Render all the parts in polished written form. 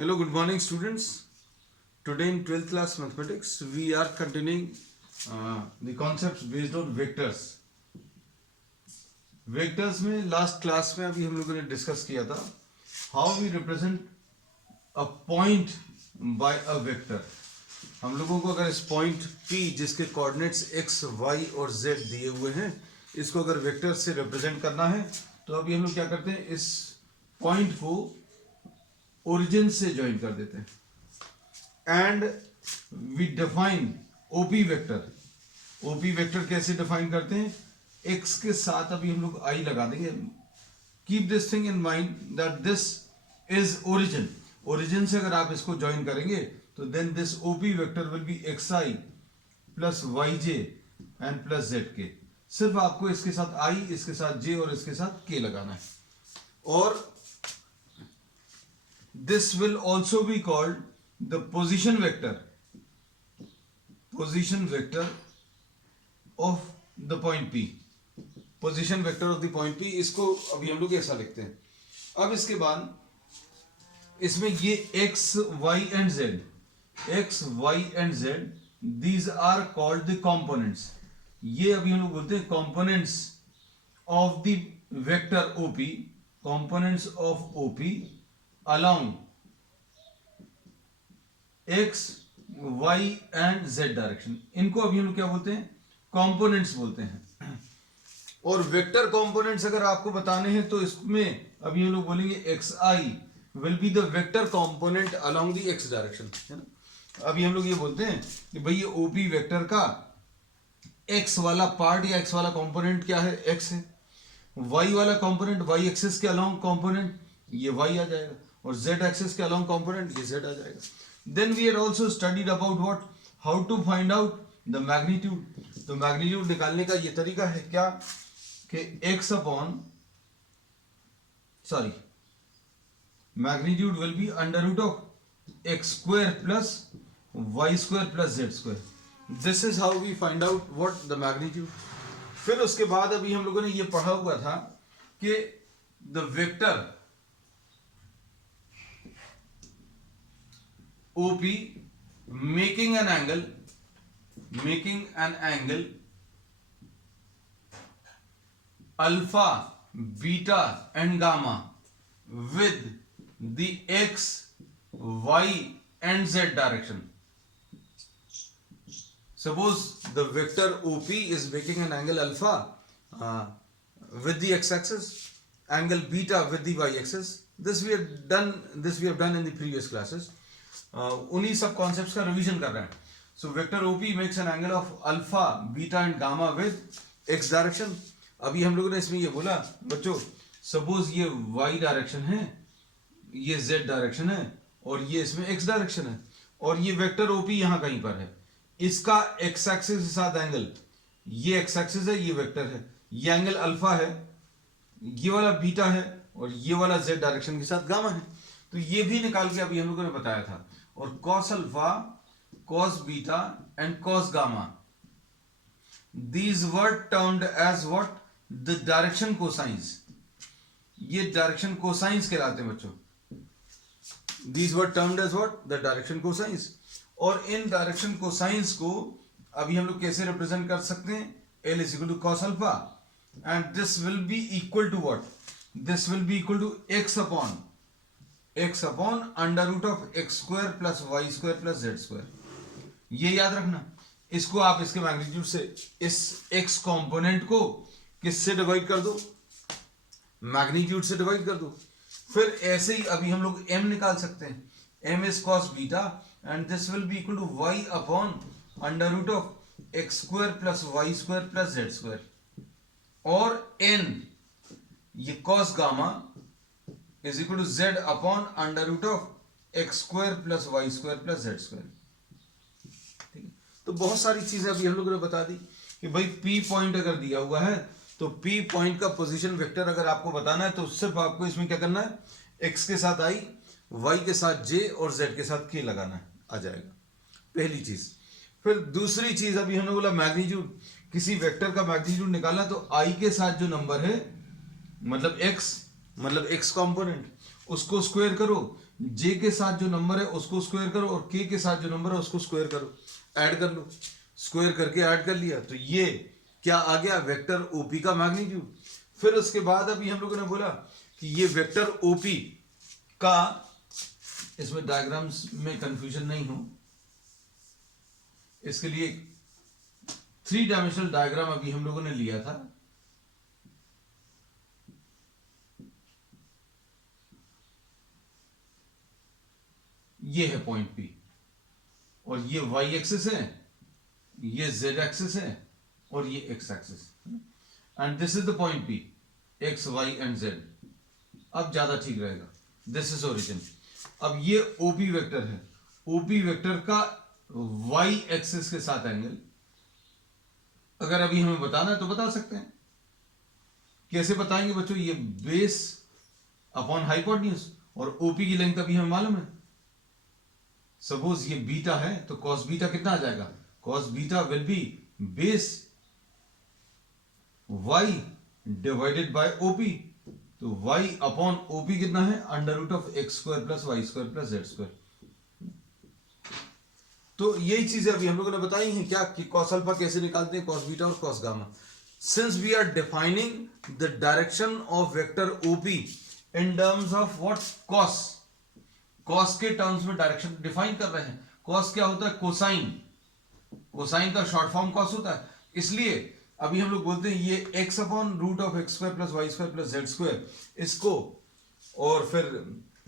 Hello, good morning, students. Today in 12th class mathematics, we are continuing the concepts based on vectors. Vectors में last class में अभी हम लोगों ने discuss किया था how we represent a point by a vector. हम लोगों को अगर इस point P जिसके coordinates x, y और z दिए हुए हैं, इसको अगर vector से represent करना है, तो अभी हम लोग क्या करते हैं, इस point को ओरिजिन से ज्वाइन कर देते हैं and we define OP vector. OP vector कैसे डिफाइन करते हैं, एक्स के साथ अभी हम लोग आई लगा देंगे। Keep this thing in mind that this is origin. Origin से अगर आप इसको ज्वाइन करेंगे तो then this OP vector will be x i plus y j and plus z k. सिर्फ आपको इसके साथ आई, इसके साथ जे और इसके साथ के लगाना है। और this will also be called the position vector of the point P। position vector of the point P, इसको अभी हम लोग ऐसा लिखते हैं। अब इसके बाद इसमें ये x, y and z, x, y and z, these are called the components। ये अभी हम लोग बोलते हैं components of the vector OP, components of OP along x, y and z direction. इनको अभी हम लोग क्या बोलते हैं, कंपोनेंट्स बोलते हैं। और वेक्टर कंपोनेंट्स अगर आपको बताने हैं तो इसमें अभी हम लोग बोलेंगे x I will be the vector component along the x direction, है ना। अभी हम लोग ये बोलते हैं कि भाई ये ओपी वेक्टर का एक्स वाला पार्ट या एक्स वाला कंपोनेंट क्या है, एक्स है। वाई वाला कंपोनेंट वाई एक्सिस के अलोंग कंपोनेंट ये वाई आ जाएगा, और z एक्सिस के अलोंग कंपोनेंट ये z आ जाएगा। Then we had also studied about what, how to find out the magnitude. तो मैग्नीट्यूड निकालने का ये तरीका है क्या कि x upon magnitude will be under root of x square plus y square plus z square. This is how we find out what the magnitude. फिर उसके बाद अभी हम लोगों ने ये पढ़ा हुआ था कि the vector OP making an angle alpha, beta and gamma with the x, y and z direction. Suppose the vector OP is making an angle alpha with the x-axis, angle beta with the y-axis. This we have done in the previous classes. उन्हीं सब concepts का revision कर रहे हैं। So vector OP makes an angle of alpha, beta and gamma with x direction. अभी हम लोगों ने इसमें ये बोला बच्चों, सपोज ये वाई डायरेक्शन है, ये जेड डायरेक्शन है और ये इसमें एक्स डायरेक्शन है, और ये वेक्टर ओपी यहां कहीं पर है। इसका एक्स एक्सिस के साथ एंगल, ये एक्स एक्सिस है, ये वेक्टर है, ये एंगल अल्फा है, ये वाला बीटा है और ये वाला जेड डायरेक्शन के साथ गामा है। तो ये भी निकाल के अभी हम लोगों ने बताया था। और cos alpha, cos beta and cos gamma, these were termed as what, the direction cosines। ये डायरेक्शन कोसाइंस कहलाते हैं बच्चों। these were termed as what, the direction cosines। और इन डायरेक्शन कोसाइंस को अभी हम लोग कैसे रिप्रेजेंट कर सकते हैं, L is equal to cos alpha and this will be equal to what, this will be equal to x upon under root of x square plus y square plus z square. ये याद रखना। इसको आप इसके magnitude से, इस x component को किससे डिवाइड कर दो, मैग्नीट्यूड से डिवाइड कर दो। फिर ऐसे ही अभी हम लोग m निकाल सकते हैं, m is cos beta and this will be equal to y upon under root of x square plus y square plus z square. और n ये cos gamma is equal to z upon under root of x square plus y square plus z square. ठीक है, तो बहुत सारी चीजें अभी हम लोगों ने बता दी कि भाई P पॉइंट अगर दिया हुआ है तो P पॉइंट का पोजीशन वेक्टर अगर आपको बताना है तो सिर्फ आपको इसमें क्या करना है, x के साथ i, y के साथ j और z के साथ k लगाना है, आ जाएगा पहली चीज। फिर दूसरी चीज अभी हमने बोला मैग्नीट्यूड, किसी वेक्टर का मैग्नीट्यूड निकालना तो i के साथ जो नंबर है, मतलब x मतलब x कंपोनेंट, उसको स्क्वायर करो, j के साथ जो नंबर है उसको स्क्वायर करो और k के साथ जो नंबर है उसको स्क्वायर करो, ऐड कर लो, स्क्वायर करके ऐड कर लिया, तो ये क्या आ गया, वेक्टर OP का मैग्नीट्यूड। फिर उसके बाद अभी हम लोगों ने बोला कि ये वेक्टर OP का, इसमें डायग्राम्स में कंफ्यूजन नहीं हो, इसके लिए 3 डायमेंशनल डायग्राम अभी हम लोगों ने लिया था। ये है पॉइंट P और ये y एक्सिस है, ये z एक्सिस है और ये x axis, and this is the point P, x y and z। अब ज्यादा ठीक रहेगा, दिस इज ओरिजिन। अब ये OP वेक्टर है, OP वेक्टर का y एक्सिस के साथ एंगल अगर अभी हमें बताना है तो बता सकते हैं। कैसे बताएंगे बच्चों, ये बेस अपॉन हाइपोटेन्यूज और OP की लेंथ अभी हमें मालूम है। सपोज ये बीटा है तो cos बीटा कितना आ जाएगा, cos beta will be base y divided by OP, तो y अपॉन OP कितना है, under root of x square plus y square plus z square. तो यही चीजें अभी हम लोगों ने बताई हैं क्या, कि cos अल्फा कैसे निकालते हैं, cos बीटा और cos gamma. Since we are defining the direction of vector OP in terms of what, cos के टर्म्स में डायरेक्शन डिफाइन कर रहे हैं। cos क्या होता है, कोसाइन, कोसाइन का शॉर्ट फॉर्म cos होता है, इसलिए अभी हम लोग बोलते हैं ये x upon root of x square plus y square plus z square, इसको, और फिर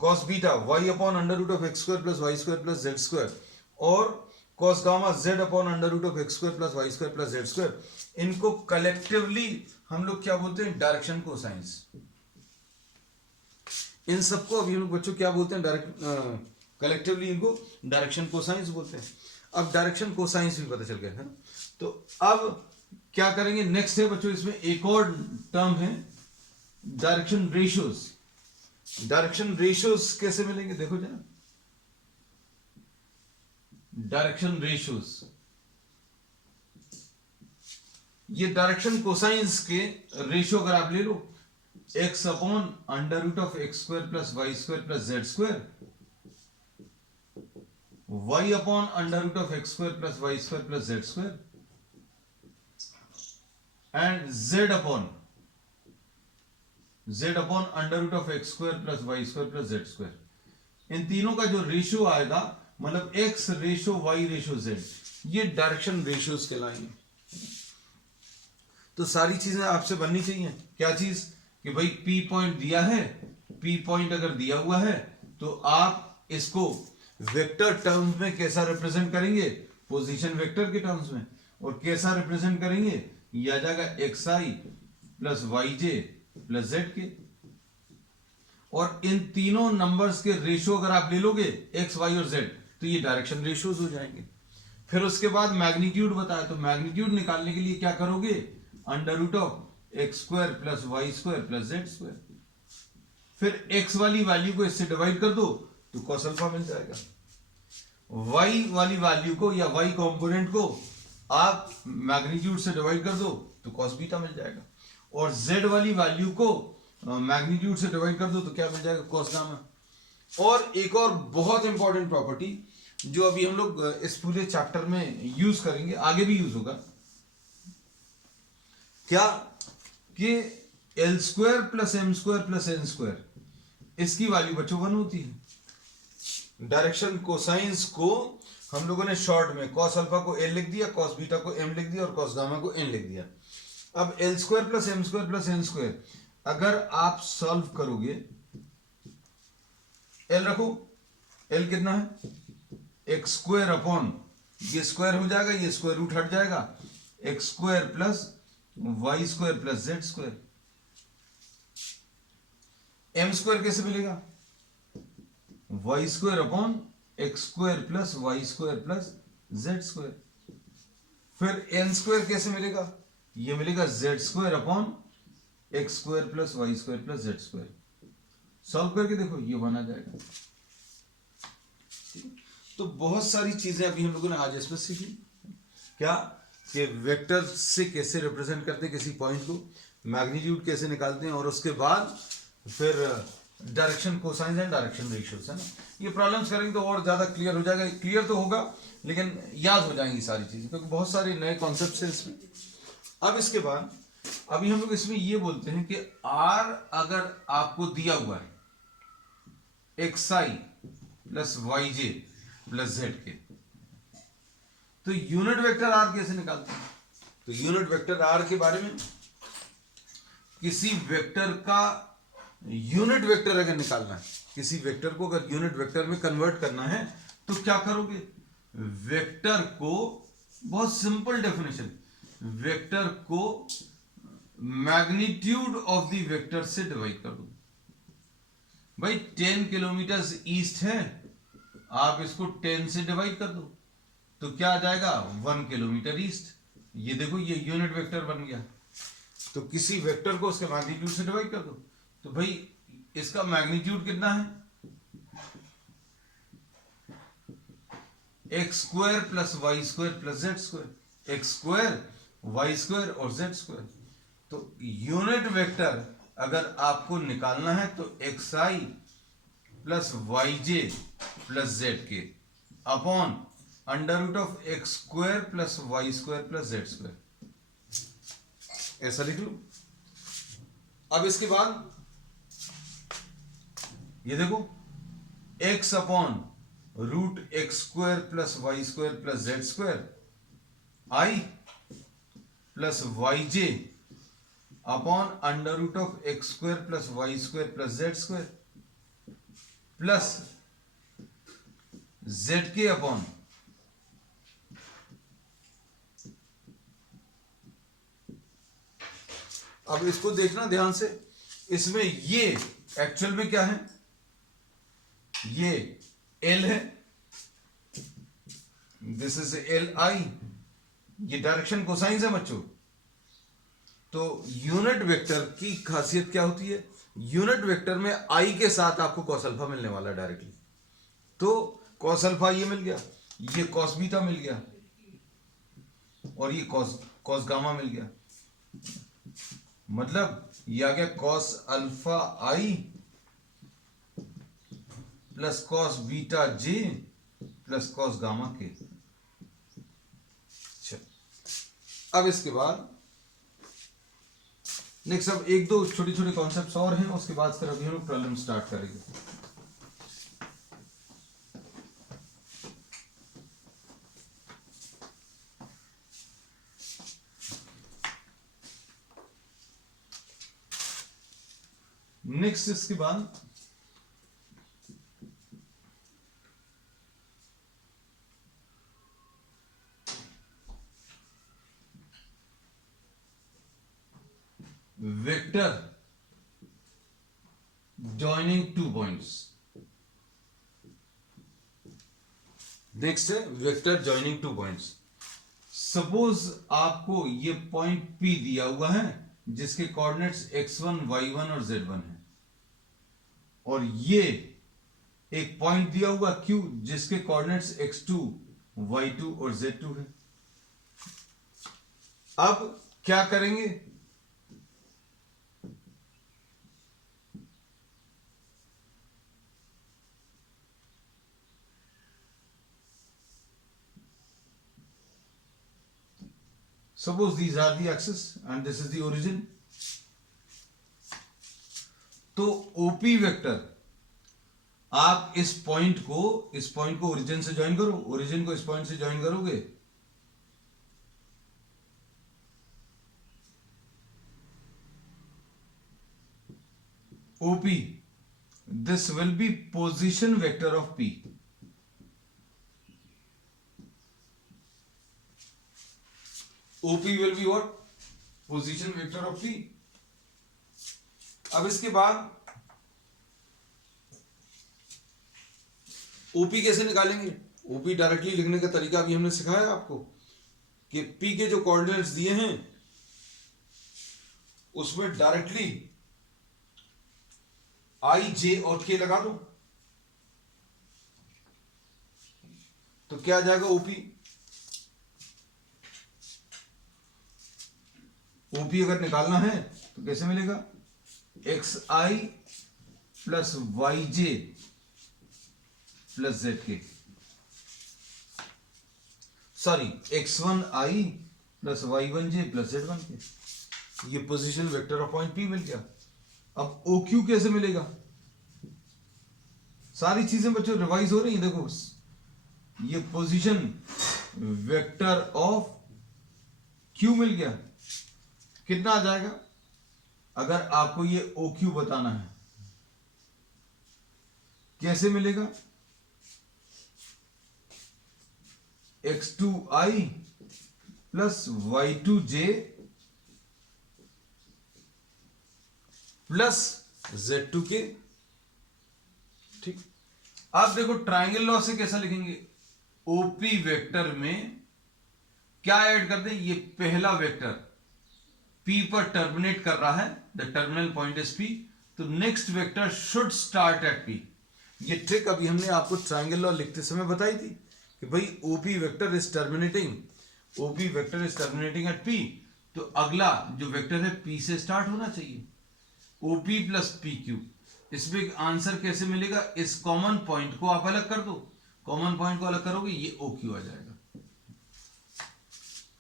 cos beta y upon under root of x square plus y square plus z square, और cos gamma z upon under root of x square plus y square plus z square, इनको collectively हम लोग क्या बोलते हैं, direction cosines. इन सबको अभी हम लोग बच्चों क्या बोलते हैं, डायरेक्ट, कलेक्टिवली इनको डायरेक्शन कोसाइंस बोलते हैं। अब डायरेक्शन कोसाइंस भी पता चल गया है, तो अब क्या करेंगे, नेक्स्ट है बच्चों इसमें एक और टर्म है डायरेक्शन रेशियोज। डायरेक्शन रेशियोज कैसे मिलेंगे, देखो जरा, डायरेक्शन रेशियोज, ये डायरेक्शन कोसाइंस के रेशियो अगर आप ले लो, x upon under root of x square plus y square plus z square, y upon under root of x square plus y square plus z square, and z upon under root of x square plus y square plus z square. इन तीनों का जो ratio आएगा, मतलब x ratio y ratio z, ये direction ratios कहलाएंगे। तो सारी चीजें आपसे बननी चाहिए, क्या चीज, कि भाई P पॉइंट दिया है, P पॉइंट अगर दिया हुआ है तो आप इसको वेक्टर टर्म्स में कैसा रिप्रेजेंट करेंगे, पोजीशन वेक्टर के टर्म्स में, और कैसा रिप्रेजेंट करेंगे, यह आ जाएगा xi plus yj plus z के, और इन तीनों नंबर्स के रेशियो अगर आप ले लोगे x y और z, तो ये डायरेक्शन रेशियोज हो जाएंगे। फिर उसके बाद मैग्नीट्यूड बताया, तो मैग्नीट्यूड निकालने के लिए क्या करोगे, under root of x square plus y square plus z square, फिर x वाली वैल्यू को इससे डिवाइड कर दो तो cos अल्फा मिल जाएगा, y वाली वैल्यू को या y कंपोनेंट को आप मैग्नीट्यूड से डिवाइड कर दो तो cos बीटा मिल जाएगा, और z वाली वैल्यू को मैग्नीट्यूड से डिवाइड कर दो तो क्या मिल जाएगा, cos गामा। और एक और बहुत इंपॉर्टेंट प्रॉपर्टी जो अभी हम लोग इस पूरे चैप्टर में यूज करेंगे, आगे भी यूज होगा, क्या, कि l square plus m square plus n square, इसकी वैल्यू बच्चों 1 होती है। डायरेक्शन कोसाइंस को हम लोगों ने शॉर्ट में cos अल्फा को L लिख दिया, cos बीटा को M लिख दिया और cos गामा को N लिख दिया। अब l square plus m square plus n square अगर आप सॉल्व करोगे, L रखो, L कितना है, एक्स स्क्वायर अपॉन, ये स्क्वायर हो जाएगा, ये स्क्वायर रूट हट जाएगा, x square plus y square plus z square. M square कैसे मिलेगा, y square upon x square plus y square plus z square. फिर एन स्क्वायर कैसे मिलेगा, ये मिलेगा z square upon x square plus y square plus z square. Solve करके देखो, ये बना जाएगा। तो बहुत सारी चीजें अभी हम लोगों ने आज इसमें सीखी, क्या, कि वेक्टर से कैसे रिप्रेजेंट करते हैं किसी पॉइंट को, मैग्नीट्यूड कैसे निकालते हैं, और उसके बाद फिर direction cosine and direction ratios है ना। ये प्रॉब्लम्स करेंगे तो और ज़्यादा क्लियर हो जाएगा, क्लियर तो होगा लेकिन याद हो जाएंगी सारी चीज़ें, क्योंकि बहुत सारे नए कॉन्सेप्ट हैं इसमें। अब इसके बाद अभी हम लोग इसमें ये बोलते हैं कि आर अगर आपको दिया हुआ है x i plus y j plus z के, तो यूनिट वेक्टर आर कैसे निकालते हैं? तो यूनिट वेक्टर आर के बारे में, किसी वेक्टर का यूनिट वेक्टर अगर निकालना है, किसी वेक्टर को अगर यूनिट वेक्टर में कन्वर्ट करना है तो क्या करोगे? वेक्टर को, बहुत सिंपल डेफिनेशन, वेक्टर को मैग्नीट्यूड ऑफ द वेक्टर से डिवाइड कर दो। भाई 10 किलोमीटर ईस्ट है, आप इसको 10 से डिवाइड कर दो तो क्या आ जाएगा? 1 किलोमीटर ईस्ट। ये देखो ये यूनिट वेक्टर बन गया। तो किसी वेक्टर को उसके मैग्नीट्यूड से डिवाइड कर दो, तो भाई इसका मैग्नीट्यूड कितना है? X square plus y square plus z square, x square y square और जेड स्क्वायर। तो यूनिट वेक्टर अगर आपको निकालना है तो x i plus y j plus z के upon under root of x square plus y square plus z square, ऐसा लिख लो। अब इसके बाद ये देखो x upon root x square plus y square plus z square, i plus y J upon under root of x square plus y square plus z square plus z के upon अब इसको देखना ध्यान से, इसमें ये एक्चुअल में क्या है? ये L है, दिस इज एल आई, ये डायरेक्शन कोसाइन है बच्चों। तो यूनिट वेक्टर की खासियत क्या होती है? यूनिट वेक्टर में आई के साथ आपको कॉस अल्फा मिलने वाला है डायरेक्टली। तो कॉस अल्फा ये मिल गया, ये कॉस बीटा मिल गया और ये कॉस गामा मिल गया। मतलब ये आ गया कॉस अल्फा आई प्लस कॉस बीटा जे प्लस कॉस गामा के। अब इसके बाद नेक्स्ट अब एक दो छोटे छोटे कॉन्सेप्ट्स और हैं, उसके बाद फिर अभी हम प्रॉब्लम स्टार्ट करेंगे। नेक्स्ट इसके बाद vector joining two points. Next है vector joining two points. Suppose आपको ये पॉइंट P दिया हुआ है जिसके कोऑर्डिनेट्स x1, y1 और z1 है, और ये एक पॉइंट दिया हुआ Q जिसके कोऑर्डिनेट्स x2, y2 और z2 है। अब क्या करेंगे? Suppose these are the axis and this is the origin. तो OP वेक्टर आप इस पॉइंट को ओरिजिन से ज्वाइन करो, ओरिजिन को इस पॉइंट से ज्वाइन करोगे OP, this will be position vector of P. OP will be what? Position vector of P. अब इसके बाद OP कैसे निकालेंगे? OP डायरेक्टली लिखने का तरीका अभी हमने सिखाया आपको कि P के जो कोऑर्डिनेट्स दिए हैं उसमें डायरेक्टली I, J और K लगा दो तो क्या आ जाएगा? OP अगर निकालना है तो कैसे मिलेगा? X i plus y j plus z के, sorry x1i plus y1j plus z1 के, ये position vector of point P मिल गया। अब OQ कैसे मिलेगा? सारी चीजें बच्चों रिवाइज हो रही हैं। देखो ये पोजीशन वेक्टर ऑफ Q मिल गया, कितना आ जाएगा? अगर आपको ये OQ बताना है कैसे मिलेगा? x2i plus y2j plus z2k। ठीक, अब देखो ट्रायंगल लॉ से कैसा लिखेंगे? ओपी वेक्टर में क्या ऐड कर दें? ये पहला वेक्टर P पर टर्मिनेट कर रहा है, the terminal point is P, तो next vector should start at P। ये ट्रिक अभी हमने आपको ट्रायंगल लॉ लिखते समय बताई थी कि भाई OP vector is terminating at P, तो अगला जो वेक्टर है P से स्टार्ट होना चाहिए, OP प्लस PQ। इसमें आंसर कैसे मिलेगा? इस कॉमन पॉइंट को आप अलग कर दो, कॉमन पॉइंट को अलग करोगे ये OQ आ जाएगा।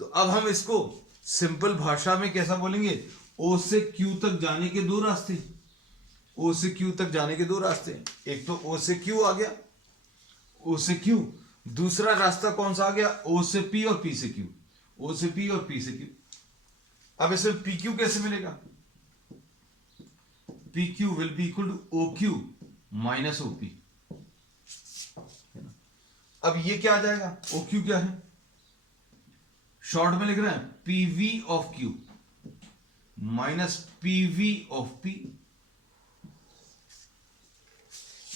तो अब हम इसको सिंपल भाषा में कैसा बोलेंगे? O से Q तक जाने के दो रास्ते, O से Q तक जाने के दो रास्ते, एक तो O से Q आ गया, O से Q, दूसरा रास्ता कौन सा आ गया? O से P और P से Q, O से P और P से Q। अब इसमें PQ कैसे मिलेगा? PQ will be equal to OQ minus OP। अब ये क्या आ जाएगा? OQ क्या है? शॉर्ट में लिख रहे हैं PV of Q minus PV of P।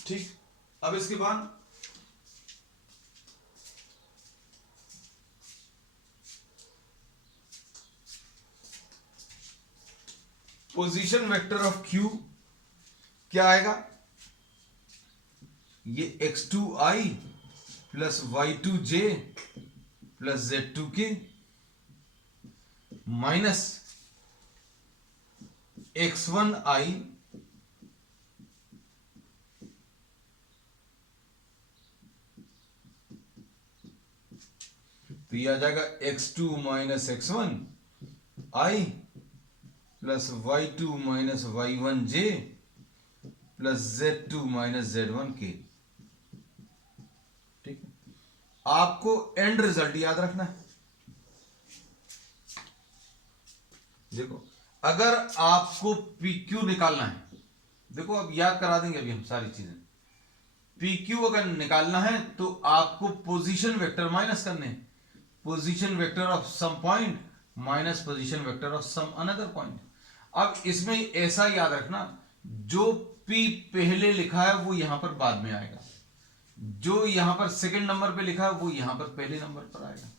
ठीक, अब इसके बाद पोजीशन वेक्टर ऑफ Q क्या आएगा? ये x2i plus y2j plus z2k minus x1i तो ये आ जाएगा x2 minus x1 i plus y2 minus y1j plus z2 minus z1k। ठीक है, आपको एंड रिजल्ट याद रखना है। देखो अगर आपको PQ निकालना है, देखो अब याद करा देंगे अभी हम सारी चीजें। PQ अगर निकालना है तो आपको पोजीशन वेक्टर माइनस करने हैं, position vector of some point minus position vector of some another point. अब इसमें ऐसा याद रखना, जो P पहले लिखा है वो यहां पर बाद में आएगा, जो यहां पर सेकंड नंबर पे लिखा है वो यहां पर पहले नंबर पर आएगा।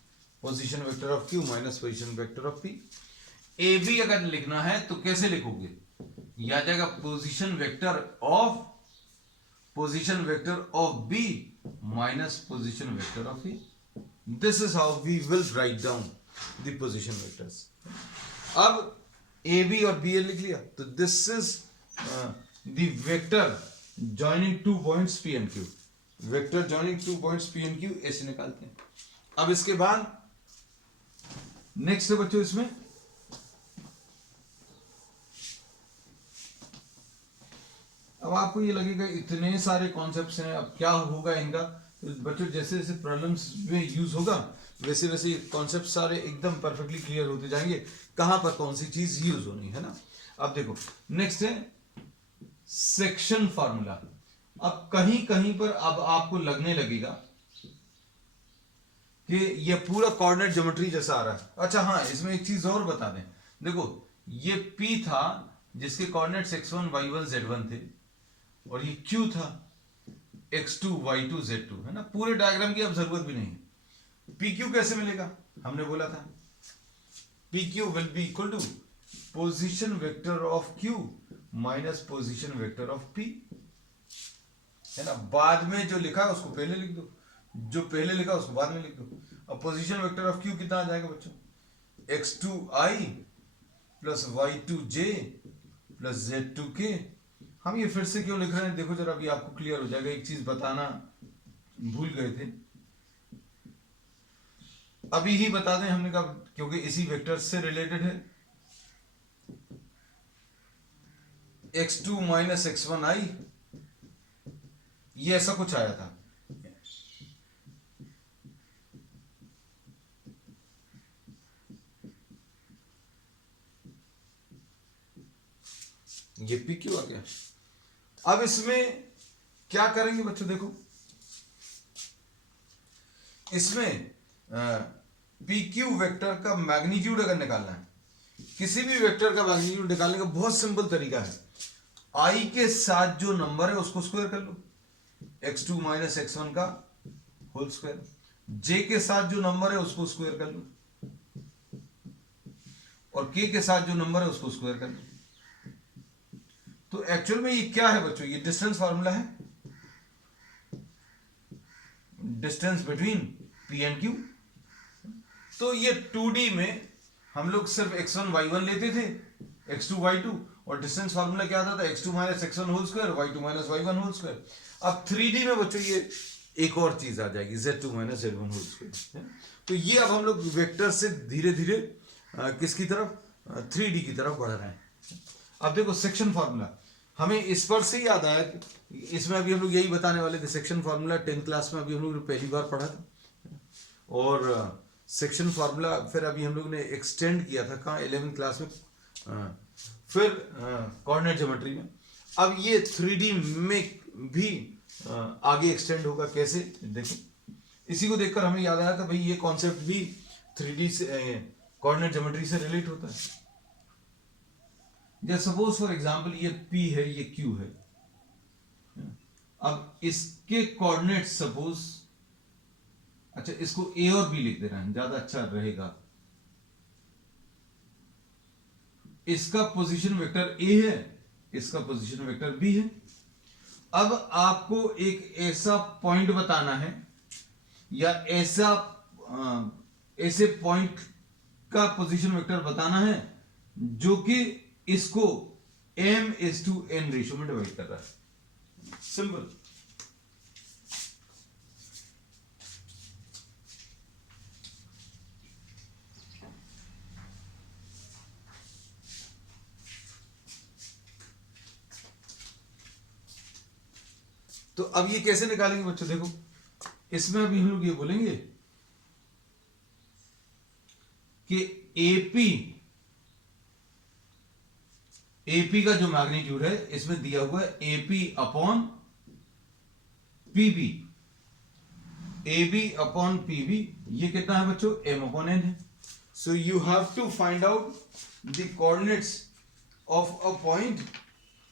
Position vector of Q minus position vector of P। A B अगर लिखना है तो कैसे लिखोगे? यह आ जाएगा position vector of B minus position vector of E। This is how we will write down the position vectors. अब ए बी और बी ए लिख लिया, तो this is the vector joining two points P and Q। Vector joining two points P and Q ऐसे निकालते हैं। अब इसके बाद नेक्स्ट है बच्चों, इसमें अब आपको ये लगेगा इतने सारे कॉन्सेप्ट्स हैं, अब क्या होगा इनका? तो बच्चों जैसे जैसे प्रॉब्लम्स में यूज होगा वैसे वैसे कॉन्सेप्ट सारे एकदम परफेक्टली क्लियर होते जाएंगे, कहां पर कौन सी चीज यूज होनी है ना। अब देखो नेक्स्ट है सेक्शन फार्मूला। अब कहीं कहीं पर अब आपको लगने लगेगा कि ये पूरा कोऑर्डिनेट ज्योमेट्री जैसा आ रहा है। अच्छा हाँ, इसमें एक चीज और बता दें, देखो ये P था जिसके कोऑर्डिनेट्स x1 y1 z1 थे, और ये Q था x2 y2 z2, है ना। पूरे डायग्राम की अब जरूरत भी नहीं है। PQ कैसे मिलेगा? हमने बोला था PQ will be equal to position vector of Q minus position vector of P, है ना। बाद में जो लिखा है उसको पहले लिख दो, जो पहले लिखा उसको बाद में लिख दो। अब पोजीशन वेक्टर ऑफ Q कितना आ जाएगा बच्चों? x2i plus y2j plus z2k। हम ये फिर से क्यों लिख रहे हैं, देखो जरा, अभी आपको क्लियर हो जाएगा। एक चीज बताना भूल गए थे, अभी ही बता दें, हमने कहा क्योंकि इसी वेक्टर से रिलेटेड है। x2 माइनस x1i, ये ऐसा कुछ आया था। ये पी क्यू आ गया। अब इसमें क्या करेंगे बच्चों, देखो इसमें पी क्यू वेक्टर का मैग्नीट्यूड अगर निकालना है, किसी भी वेक्टर का मैग्नीट्यूड निकालने का बहुत सिंपल तरीका है। आई के साथ जो नंबर है उसको स्क्वायर कर लो, x2 माइनस x1 का होल स्क्वायर। जे के साथ जो नंबर है उसको स्क्वायर कर लो, और के के साथ जो नंबर है उसको स्क्वायर कर लो। तो एक्चुअल में ये क्या है बच्चों, ये डिस्टेंस फार्मूला है, distance between P and Q. तो ये 2D में हम लोग सिर्फ x1 y1 लेते थे, x2 y2, और डिस्टेंस फार्मूला क्या आता था, x2 minus x1 whole square, y2 minus y1 whole square. अब 3D में बच्चों ये एक और चीज आ जाएगी, z2 minus z1 whole square. तो ये अब हम लोग वेक्टर से धीरे धीरे किसकी तरफ, 3D की तरफ बढ़ रहे हैं। अब देखो सेक्शन फार्मूला, हमें इस पर से याद आया कि इसमें अभी हम लोग यही बताने वाले थे। सेक्शन फार्मूला 10th क्लास में अभी हम लोग ने पहली बार पढ़ा था, और सेक्शन फार्मूला फिर अभी हम लोग ने एक्सटेंड किया था कहाँ, 11th क्लास में, फिर कोऑर्डिनेट ज्योमेट्री में। अब ये 3D में भी आगे एक्सटेंड होगा, कैसे देखो। इसी को देखकर हमें याद आया था भाई ये कॉन्सेप्ट भी 3D से, कोऑर्डिनेट ज्योमेट्री से रिलेट होता है। जैसे सपोज फॉर एग्जांपल ये P है, ये Q है। अब इसके कोऑर्डिनेट सपोज, अच्छा इसको A और B लिख दे रहे हैं, ज्यादा अच्छा रहेगा। इसका पोजीशन वेक्टर A है, इसका पोजीशन वेक्टर B है। अब आपको एक ऐसा पॉइंट बताना है, या ऐसे पॉइंट का पोजीशन वेक्टर बताना है जो कि इसको m/n रेशियो में डिवाइड कर रहा है। सिंपल। तो अब ये कैसे निकालेंगे बच्चों, देखो इसमें अभी हम लोग ये बोलेंगे कि AP का जो मैग्नीट्यूड है इसमें दिया हुआ है AP upon PB। AB upon PB ये कितना है बच्चों, m अपॉन n है। So you have to find out the coordinates of a point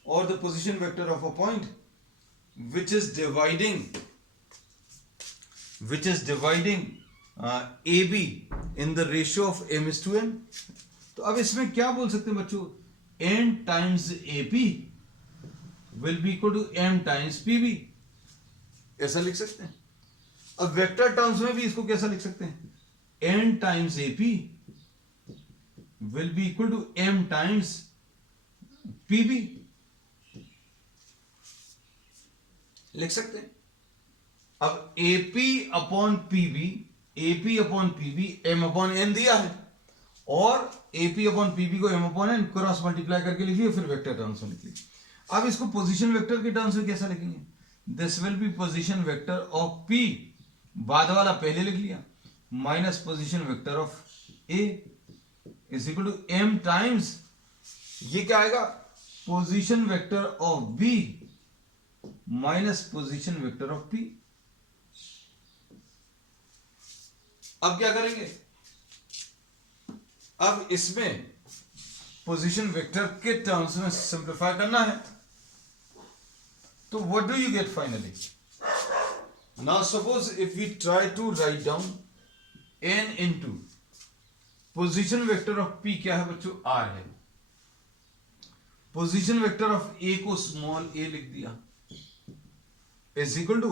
और the position vector of a point which is dividing AB in the ratio of m/n। तो अब इसमें क्या बोल सकते हैं बच्चों, n times AP will be equal to m times PB, ऐसा लिख सकते हैं। अब वेक्टर टर्म्स में भी इसको कैसा लिख सकते हैं, n times AP will be equal to m times PB, लिख सकते हैं। अब AP upon PB m upon n दिया है, और AP अपॉन PB को m upon n cross multiply करके लिखिए, फिर वेक्टर टर्म्स में लिखिए। अब इसको पोजीशन वेक्टर के टर्म्स में कैसा लिखेंगे, this will be position vector of P, बाद वाला पहले लिख लिया, minus position vector of A is equal to m times, ये क्या आएगा, position vector of B minus position vector of P। अब क्या करेंगे, अब इसमें पोजीशन वेक्टर के टर्म्स में सिंप्लीफाई करना है। तो what do you get finally, now suppose if we try to write down n into position vector of P क्या है बच्चों, R है। पोजीशन वेक्टर ऑफ A को स्मॉल a लिख दिया, is equal to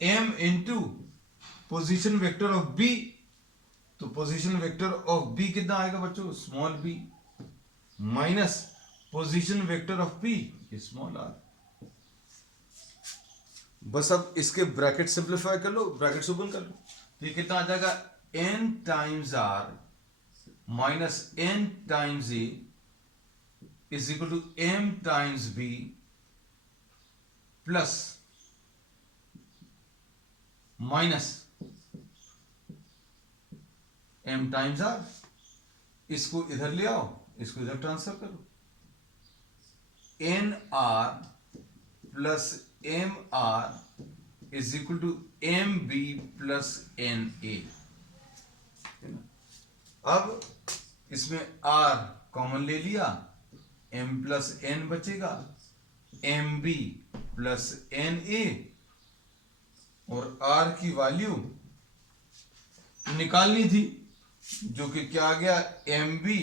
m into position vector of B। तो position vector of B कितना आएगा बच्चों, small b, minus position vector of P small r। बस अब इसके ब्रैकेट सिंप्लीफाई कर लो, ब्रैकेट ओपन कर लो, तो ये कितना आ जाएगा, n times r minus n times a is equal to m times b plus minus m times r। इसको इधर ले आओ, इसको इधर ट्रांसफर करो, n r plus M R is equal to M B plus N A. अब इसमें r common ले लिया, m प्लस n बचेगा, M B plus N A, और r की वैल्यू निकालनी थी, जो कि क्या आ गया, M B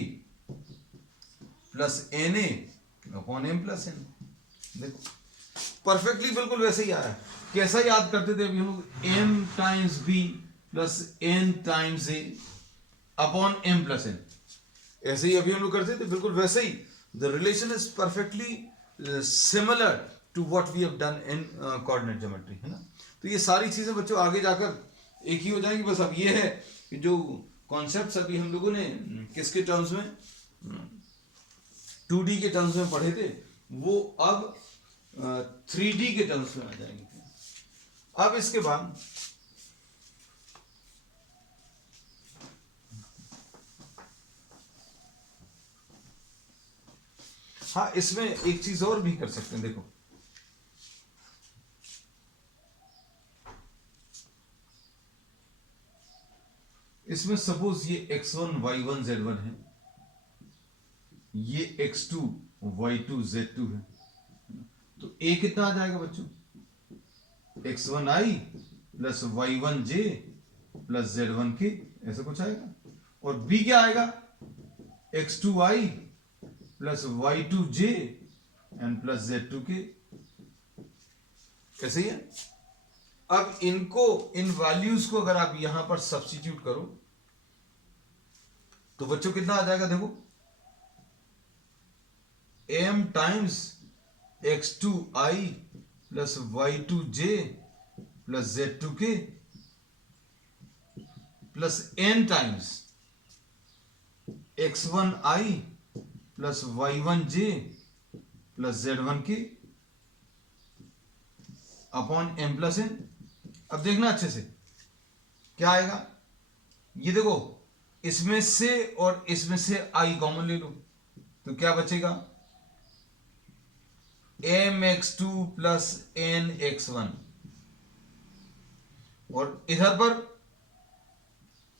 plus N A upon M plus N. देखो परफेक्टली बिल्कुल वैसे ही आ रहा है। कैसा याद करते थे अभी हम लोग, m times b plus n times a upon m plus n, ऐसे ही अभी हम लोग करते थे, बिल्कुल वैसे ही। The relation is perfectly similar to what we have done in coordinate geometry, है ना। तो ये सारी चीजें बच्चों आगे जाकर एक ही हो जाएंगी। बस अब ये है कि जो कॉन्सेप्ट्स अभी हम लोगों ने किसके टर्म्स में, 2D के टर्म्स में पढ़े थे, वो अब 3D के टर्म्स में आ जाएंगे। अब इसके बाद हाँ, इसमें एक चीज और भी कर सकते हैं। देखो इसमें सपोज ये x1 y1 z1 है, ये x2 y2 z2 है, तो a कितना आ जाएगा बच्चों, x1i plus y1j plus z1k, ऐसा कुछ आएगा। और b क्या आएगा, x2i plus y2j and plus z2k, कैसे ही है। अब इनको, इन वैल्यूज को अगर आप यहां पर सब्स्टिट्यूट करो तो बच्चों कितना आ जाएगा, देखो m times x2i plus y2j plus z2k plus n times x1i plus y1j plus z1k upon m plus n। अब देखना अच्छे से क्या आएगा, ये देखो इसमें से और इसमें से i कॉमन ले लो, तो क्या बचेगा, mx2 प्लस nx1, और इधर पर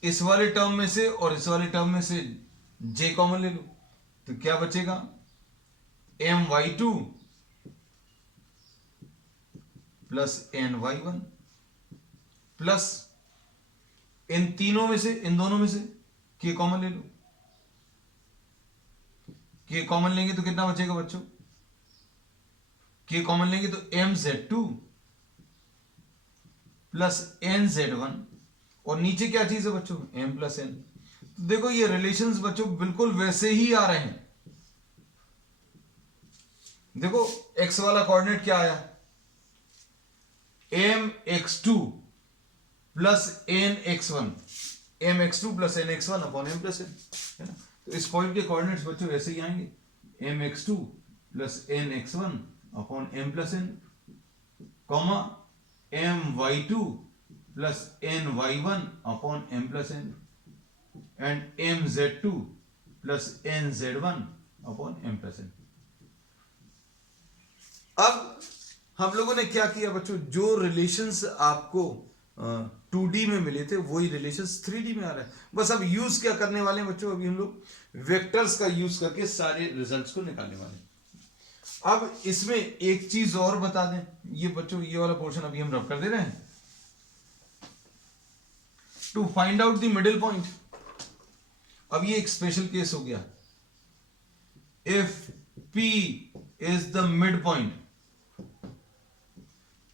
इस वाले टर्म में से और इस वाले टर्म में से j कॉमन ले लो, तो क्या बचेगा, my2 प्लस ny1 प्लस इन तीनों में से, इन दोनों में से k कॉमन ले लो, k कॉमन लेंगे तो कितना बचेगा बच्चों, k कॉमन लेंगे तो mz2 प्लस nz1, और नीचे क्या चीज है बच्चों, m प्लस n। तो देखो ये रिलेशंस बच्चों बिल्कुल वैसे ही आ रहे हैं। देखो x वाला कोऑर्डिनेट क्या आया, mx2 plus nx1, mx2 plus nx1 upon m plus n, है ना। तो इस पॉइंट के कोऑर्डिनेट्स बच्चों ऐसे ही आएंगे, mx2 plus nx1 upon m plus n, comma my2 plus ny1 upon m plus n, and mz2 plus nz1 upon m plus n। अब हम लोगों ने क्या किया बच्चों, जो रिलेशंस आपको 2D में मिले थे वही रिलेशंस 3D में आ रहा है। बस अब यूज क्या करने वाले हैं बच्चों, अभी हम लोग वेक्टर्स का यूज करके सारे रिजल्ट्स को निकालने वाले हैं। अब इसमें एक चीज और बता दें, ये बच्चों ये वाला पोर्शन अभी हम रब कर दे रहे हैं, to find out the middle point. अब ये एक स्पेशल केस हो गया, if P is the mid point,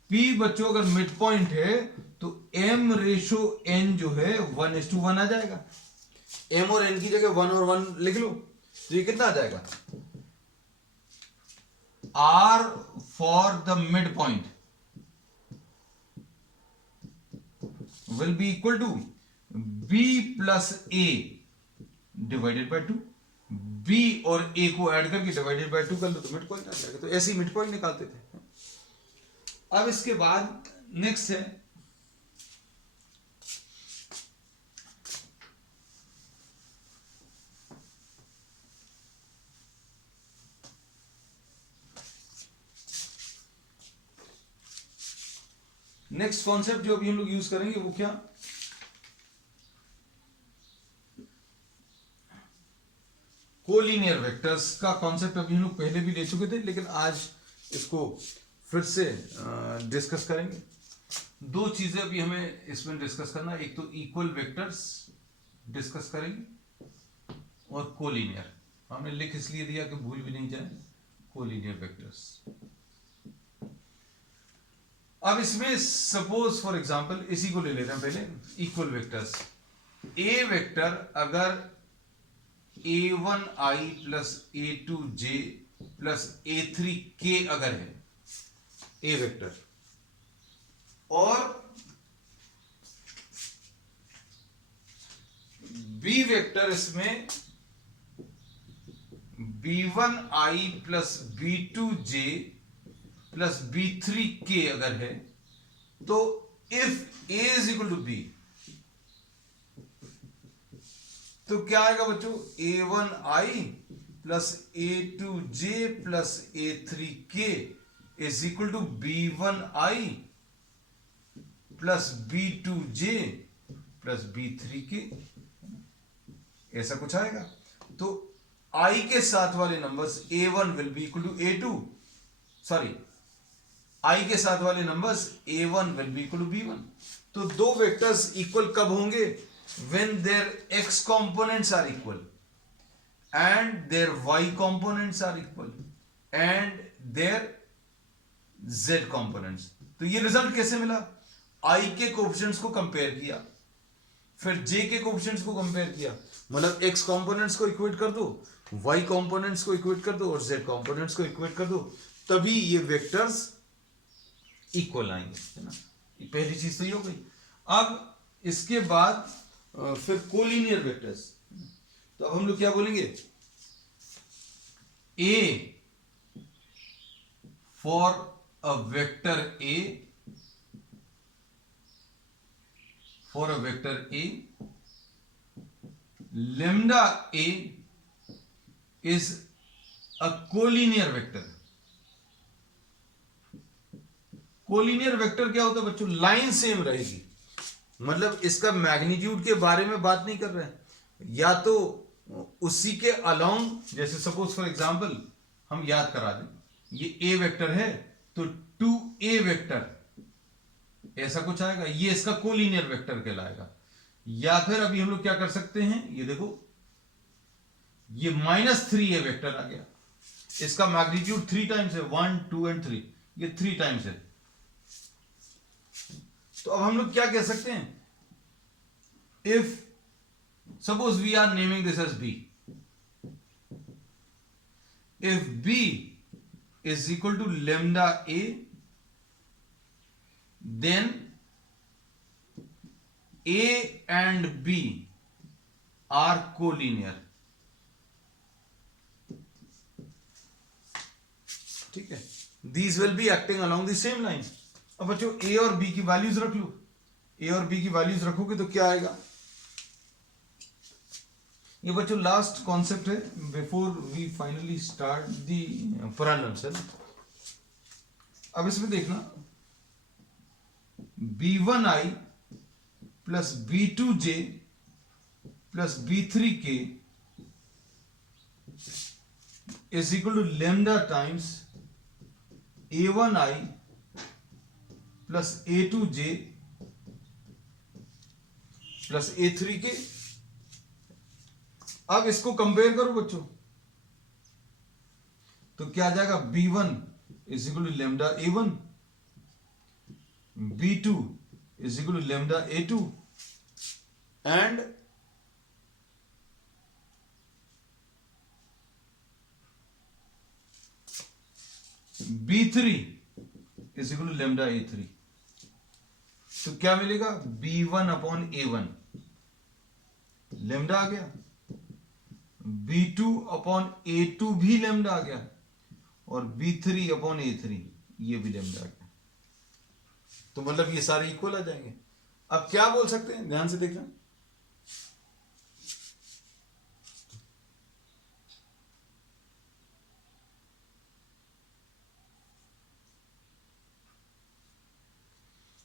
P बच्चों अगर मिड पॉइंट है तो m रेशो n जो है 1:1 आ जाएगा। m और n की जगह 1 और 1 लिख लो, तो ये कितना आ जाएगा, R for the midpoint will be equal to B plus A divided by 2। B और A को ऐड करके डिवाइडेड बाय 2 कर लो तो मिड पॉइंट आ जाएगा। तो ऐसे ही मिड पॉइंट निकालते थे। अब इसके बाद नेक्स्ट है नेक्स्ट कॉन्सेप्ट जो अभी हम लोग यूज करेंगे वो क्या, कोलिनियर वेक्टर्स का कॉन्सेप्ट अभी हम लोग पहले भी ले चुके थे, लेकिन आज इसको फिर से डिस्कस करेंगे। दो चीजें अभी हमें इसमें डिस्कस करना है, एक तो इक्वल वेक्टर्स डिस्कस करेंगे और कोलिनियर। हमने लिख इसलिए दिया कि भूल भी नहीं जाए, कोलिनियर वेक्टर्स। अब इसमें सपोज फॉर एग्जांपल इसी को ले लेते हैं पहले, इक्वल वेक्टर्स। ए वेक्टर अगर a1i plus a2j plus a3k अगर है, ए वेक्टर, और बी वेक्टर इसमें b1i plus b2j plus b3k अगर है, तो if a is equal to b तो क्या आएगा बच्चों, a1i plus a2j plus a3k is equal to b1i plus b2j plus b3k, ऐसा कुछ आएगा। तो i के साथ वाले numbers a1 will be equal to a2, sorry i के साथ वाले numbers a1 will be equal to b1। तो दो वेक्टर्स इक्वल कब होंगे, when their x components are equal and their y components are equal and their z components। तो ये result कैसे मिला, i के कोएफिशिएंट्स को कंपेयर किया, फिर j के कोएफिशिएंट्स को कंपेयर किया, मतलब x कंपोनेंट्स को इक्वेट कर दो, y कंपोनेंट्स को इक्वेट कर दो और z कंपोनेंट्स को इक्वेट कर दो, तभी ये वेक्टर्स इक्वल आएंगे, है ना। पहली चीज तो ये हो गई। अब इसके बाद फिर कोलिनियर वेक्टर्स। तो अब हम लोग क्या बोलेंगे, A for a vector A, for a vector A lambda A is a collinear vector. Collinear vector क्या होता है बच्चों, लाइन सेम रहेगी, मतलब इसका मैग्नीट्यूड के बारे में बात नहीं कर रहे हैं, या तो उसी के अलोंग, जैसे सपोज फॉर एग्जांपल हम याद करा दें, ये ए वेक्टर है तो 2a वेक्टर ऐसा कुछ आएगा, ये इसका कोलिनियर वेक्टर कहलाएगा। या फिर अभी हम लोग क्या कर सकते हैं, ये देखो ये -3a वेक्टर आ गया, इसका मैग्नीट्यूड 3 टाइम्स है, 1 2 एंड 3, ये 3 टाइम्स है। तो अब हम लोग क्या कह सकते हैं, if suppose we are naming this as b, if b is equal to lambda a, then a and b are collinear. ठीक है, these will be acting along the same line. अब बच्चों ए और बी की वैल्यूज रख लो, ए और B की values रखोगे तो क्या आएगा, ये बच्चों लास्ट कॉन्सेप्ट है before we finally start the parallels, है ना। अब इसमें देखना, b1i plus b2j plus b3k is equal to lambda times a1i plus a2j plus a3k। अब इसको कंपेयर करो बच्चों, तो क्या आ जाएगा, b1 is equal to lambda a1, b2 is equal to lambda a2 and B3 is equal to lambda A3, तो क्या मिलेगा? B1 अपॉन A1 लेमडा आ गया, B2 अपॉन A2 भी लेमडा आ गया, और B3 अपॉन A3 ये भी लेमडा आ गया। तो मतलब ये सारे इक्वल आ जाएंगे। अब क्या बोल सकते हैं, ध्यान से देखना,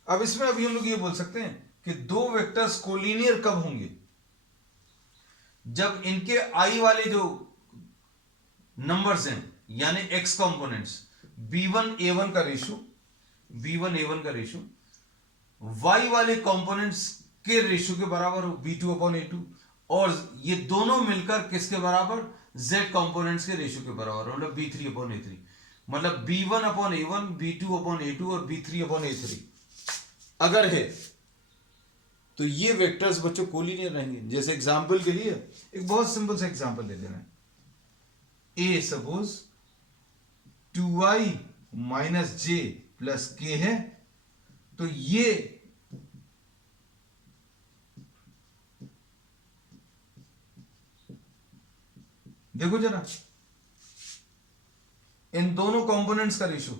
अब इसमें अभी हम लोग ये बोल सकते हैं कि दो वेक्टर्स कोलिनियर कब होंगे? जब इनके आई वाले जो नंबर्स हैं यानी एक्स कंपोनेंट्स, B1 A1 का रेशो, B1 A1 का रेशो वाई वाले कंपोनेंट्स के रेशो के बराबर हो, B2 अपॉन A2, और ये दोनों मिलकर किसके बराबर? Z कंपोनेंट्स के रेशो के बराबर, मतलब B3 अपॉन A3, मतलब B1 upon A1, B2 upon A2 और B3 अपॉन A3 अगर है तो ये वेक्टर्स बच्चों कोलिनियर रहेंगे। जैसे एग्जांपल के लिए एक बहुत सिंपल सा एग्जांपल ले लेना है, a suppose 2i minus j plus k है, तो ये देखो जरा इन दोनों कंपोनेंट्स का रेशो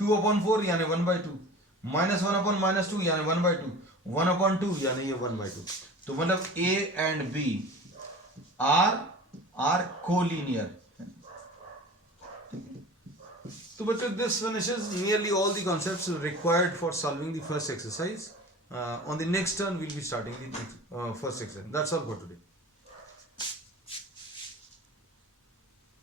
2/4 यानी 1/2, -1/-2 यानी 1/2, 1/2 यानी ये 1/2। तो मतलब A and B are collinear. तो बच्चों this finishes nearly all the concepts required for solving the first exercise. On the next turn we'll be starting the first exercise. That's all for today.